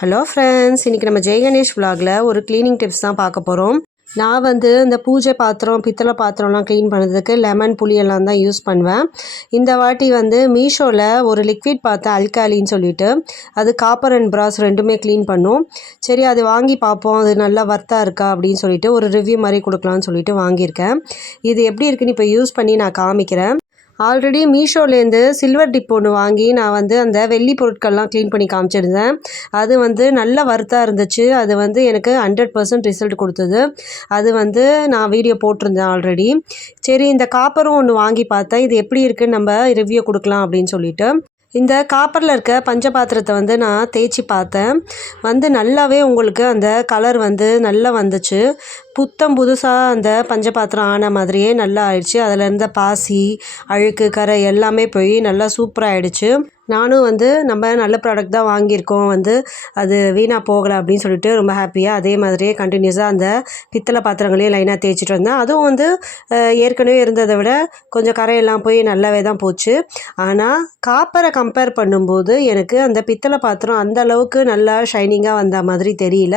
Hello friends இன்றைக்கி நம்ம ஜெய் விலாகில் ஒரு க்ளீனிங் டிப்ஸ் தான் பார்க்க போகிறோம் நான் வந்து இந்த பூஜை பாத்திரம் பித்தளை பாத்திரம்லாம் க்ளீன் பண்ணுறதுக்கு லெமன் புளியெல்லாம் தான் யூஸ் பண்ணுவேன். இந்த வாட்டி வந்து மீஷோவில் ஒரு லிக்விட் பார்த்தேன் அல்காலின்னு சொல்லிட்டு அது காப்பர் அண்ட் பிராஸ் ரெண்டுமே க்ளீன் பண்ணும். சரி அது வாங்கி பார்ப்போம். அது நல்லா வர்த்தாக இருக்கா அப்படின்னு சொல்லிட்டு ஒரு ரிவ்யூ மாதிரி கொடுக்கலான்னு சொல்லிட்டு வாங்கியிருக்கேன். இது எப்படி இருக்குன்னு இப்போ யூஸ் பண்ணி நான் காமிக்கிறேன். ஆல்ரெடி மீஷோலேருந்து சில்வர் டிப் ஒன்று வாங்கி நான் வந்து அந்த வெள்ளி பொருட்கள்லாம் க்ளீன் பண்ணி காமிச்சிருந்தேன். அது வந்து நல்ல வர்த்தாக இருந்துச்சு. அது வந்து எனக்கு ஹண்ட்ரட் பர்சன்ட் ரிசல்ட் கொடுத்தது. அது வந்து நான் வீடியோ போட்டிருந்தேன் ஆல்ரெடி சரி இந்த காப்பரும் ஒன்று வாங்கி பார்த்தேன். இது எப்படி இருக்குன்னு நம்ம ரிவ்யூ கொடுக்கலாம் அப்படின்னு சொல்லிட்டு. இந்த காப்பரில் இருக்க பஞ்சபாத்திரத்தை வந்து நான் தேய்ச்சி பார்த்தேன். வந்து நல்லாவே உங்களுக்கு அந்த கலர் வந்து நல்லா வந்துச்சு. புத்தம் புதுசாக அந்த பஞ்சபாத்திரம் ஆன மாதிரியே நல்லா ஆயிடுச்சு. அதில் இருந்த பாசி அழுக்கு கரை எல்லாமே போய் நல்லா சூப்பராக ஆயிடுச்சு. நானும் வந்து நம்ம நல்ல ப்ராடக்ட் தான் வாங்கியிருக்கோம். வந்து அது வீணாக போகலை அப்படின்னு சொல்லிட்டு ரொம்ப ஹாப்பியாக அதே மாதிரியே கண்டினியூஸாக அந்த பித்தளை பாத்திரங்களையும் லைனாக தேய்ச்சிட்டு வந்தேன் அதுவும் வந்து ஏற்கனவே இருந்ததை விட கொஞ்சம் கரையெல்லாம் போய் நல்லாவே தான் போச்சு. ஆனால் காப்பரை கம்பேர் பண்ணும்போது எனக்கு அந்த பித்தளை பாத்திரம் அந்த அளவுக்கு நல்லா ஷைனிங்காக வந்த மாதிரி தெரியல.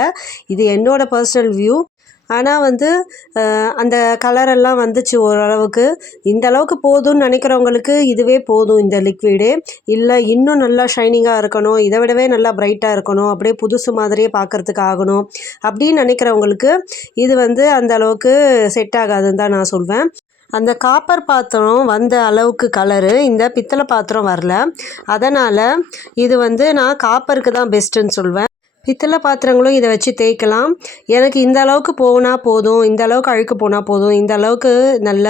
இது என்னோடய பர்சனல் வியூ ஆனால் வந்து அந்த கலரெல்லாம் வந்துச்சு ஓரளவுக்கு. இந்த அளவுக்கு போதும்னு நினைக்கிறவங்களுக்கு இதுவே போதும் இந்த லிக்விடு இல்லை இன்னும் நல்லா ஷைனிங்காக இருக்கணும் இதை விடவே நல்லா பிரைட்டாக இருக்கணும் அப்படியே புதுசு மாதிரியே பார்க்குறதுக்கு ஆகணும் அப்படின்னு நினைக்கிறவங்களுக்கு இது வந்து அந்த அளவுக்கு செட் ஆகாதுன்னு தான் நான் சொல்வேன். அந்த காப்பர் பாத்திரம் வந்த அளவுக்கு கலரு இந்த பித்தளை பாத்திரம் வரல. அதனால் இது வந்து நான் காப்பருக்கு தான் பெஸ்ட்டுன்னு சொல்வேன். பித்தளை பாத்திரங்களும் இதை வச்சு தேய்க்கலாம். எனக்கு இந்த அளவுக்கு போனால் போதும். இந்த அளவுக்கு அழுக்கு போனால் போதும். இந்த அளவுக்கு நல்ல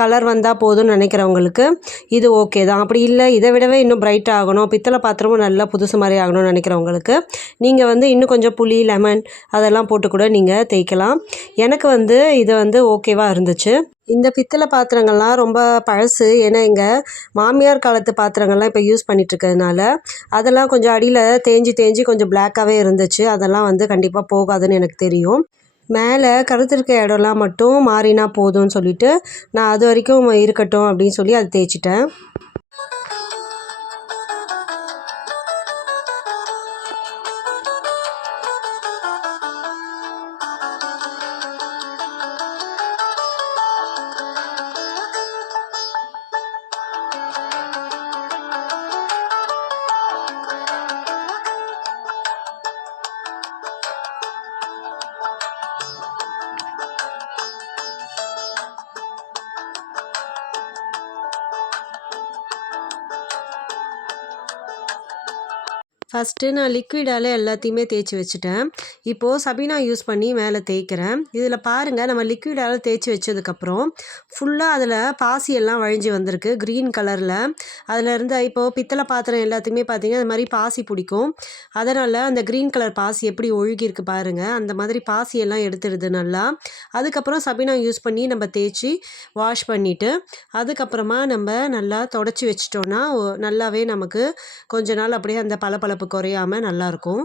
கலர் வந்தால் போதும்னு நினைக்கிறவங்களுக்கு இது ஓகே தான். அப்படி இல்லை இதை விடவே இன்னும் பிரைட் ஆகணும். பித்தளை பாத்திரமும் நல்லா புதுசு மாதிரி ஆகணும்னு நினைக்கிறவங்களுக்கு நீங்கள் வந்து இன்னும் கொஞ்சம் புளி லெமன் அதெல்லாம் போட்டு கூட நீங்கள் தேய்க்கலாம். எனக்கு வந்து இது வந்து ஓகேவாக இருந்துச்சு. இந்த பித்தளை பாத்திரங்கள்லாம் ரொம்ப பழசு. ஏன்னா எங்கள் மாமியார் காலத்து பாத்திரங்கள்லாம் இப்போ யூஸ் பண்ணிட்டுருக்கதுனால அதெல்லாம் கொஞ்சம் அடியில் தேஞ்சு தேஞ்சு கொஞ்சம் பிளாக்காகவே இருந்துச்சு. அதெல்லாம் வந்து கண்டிப்பாக போகாதுன்னு எனக்கு தெரியும். மேலே கருத்திருக்க இடம்லாம் மட்டும் மாறினா போதும்னு சொல்லிட்டு நான் அது வரைக்கும் இருக்கட்டும் அப்படின்னு சொல்லி அதை தேய்ச்சிட்டேன். ஃபஸ்ட்டு நான் லிக்விடால் எல்லாத்தையுமே தேய்ச்சி வச்சுட்டேன். இப்போது சபீனா யூஸ் பண்ணி மேலே தேய்க்கிறேன். இதில் பாருங்கள் நம்ம லிக்விடால் தேய்ச்சி வச்சதுக்கப்புறம் ஃபுல்லாக அதில் பாசி எல்லாம் வழிஞ்சு வந்திருக்கு. க்ரீன் கலரில் அதில் இருந்து இப்போது பித்தளை பாத்திரம் எல்லாத்துக்குமே பார்த்தீங்கன்னா அது மாதிரி பாசி பிடிக்கும். அதனால் அந்த க்ரீன் கலர் பாசி எப்படி ஒழுகியிருக்கு பாருங்கள் அந்த மாதிரி பாசி எல்லாம் எடுத்துடுது நல்லா. அதுக்கப்புறம் சபீனா யூஸ் பண்ணி நம்ம தேய்ச்சி வாஷ் பண்ணிவிட்டு அதுக்கப்புறமா நம்ம நல்லா தொடச்சி வச்சிட்டோன்னா நல்லாவே நமக்கு கொஞ்ச நாள் அப்படியே அந்த பளபளப்பு குறையாம நல்லாயிருக்கும்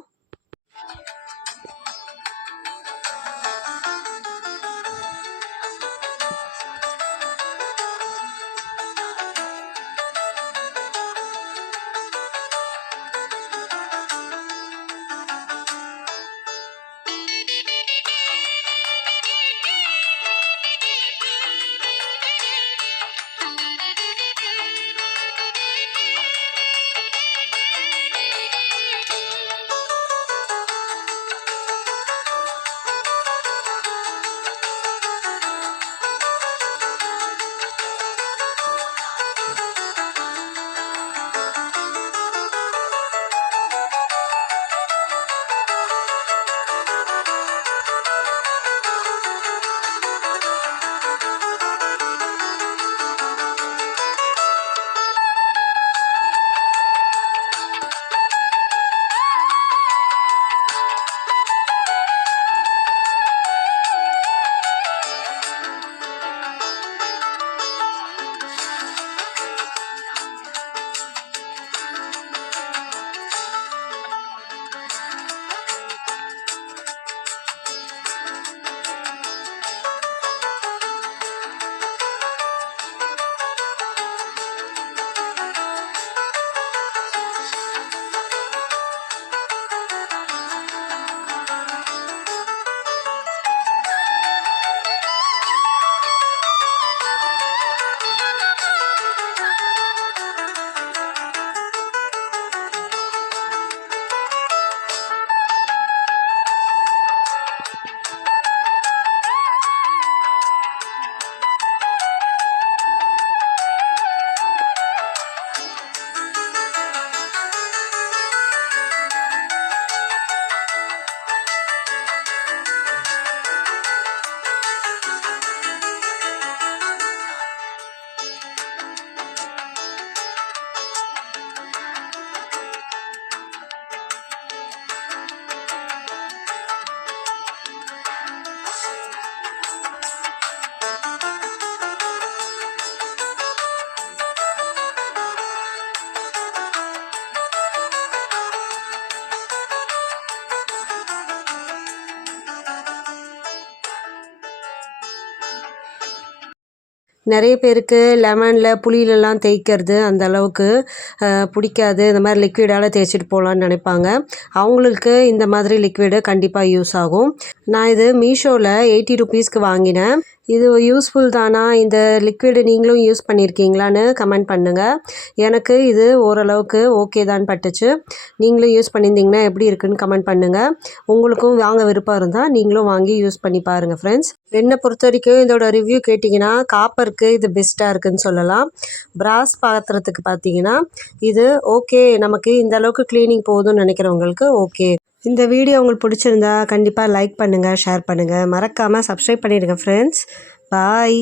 நிறைய பேருக்கு லெமனில் புளியிலலாம் தேய்க்கிறது அந்த அளவுக்கு பிடிக்காது. இந்த மாதிரி லிக்விடால் தேய்ச்சிட்டு போகலான்னு நினைப்பாங்க. அவங்களுக்கு இந்த மாதிரி லிக்விடு கண்டிப்பாக யூஸ் ஆகும். நான் இது மீஷோவில் எயிட்டி ருபீஸ்க்கு வாங்கினேன். இது யூஸ்ஃபுல் தானா? இந்த லிக்விடு நீங்களும் யூஸ் பண்ணியிருக்கீங்களான்னு கமெண்ட் பண்ணுங்கள் எனக்கு இது ஓரளவுக்கு ஓகே தான் பட்டுச்சு. நீங்களும் யூஸ் பண்ணியிருந்தீங்கன்னா எப்படி இருக்குன்னு கமெண்ட் பண்ணுங்கள் உங்களுக்கும் வாங்க விருப்பம் இருந்தால் நீங்களும் வாங்கி யூஸ் பண்ணி பாருங்கள் ஃப்ரெண்ட்ஸ் என்னை பொறுத்த வரைக்கும் இதோட ரிவ்யூ கேட்டிங்கன்னா காப்பருக்கு இது பெஸ்ட்டாக இருக்குன்னு சொல்லலாம். பிராஸ் பாத்திரத்துக்கு பார்த்தீங்கன்னா இது ஓகே நமக்கு இந்த அளவுக்கு க்ளீனிங் போதும்னு நினைக்கிறவங்களுக்கு ஓகே இந்த வீடியோ உங்களுக்கு பிடிச்சிருந்தா கண்டிப்பாக லைக் பண்ணுங்கள் ஷேர் பண்ணுங்கள் மறக்காமல் சப்ஸ்கிரைப் பண்ணிடுங்க ஃப்ரெண்ட்ஸ் பாய்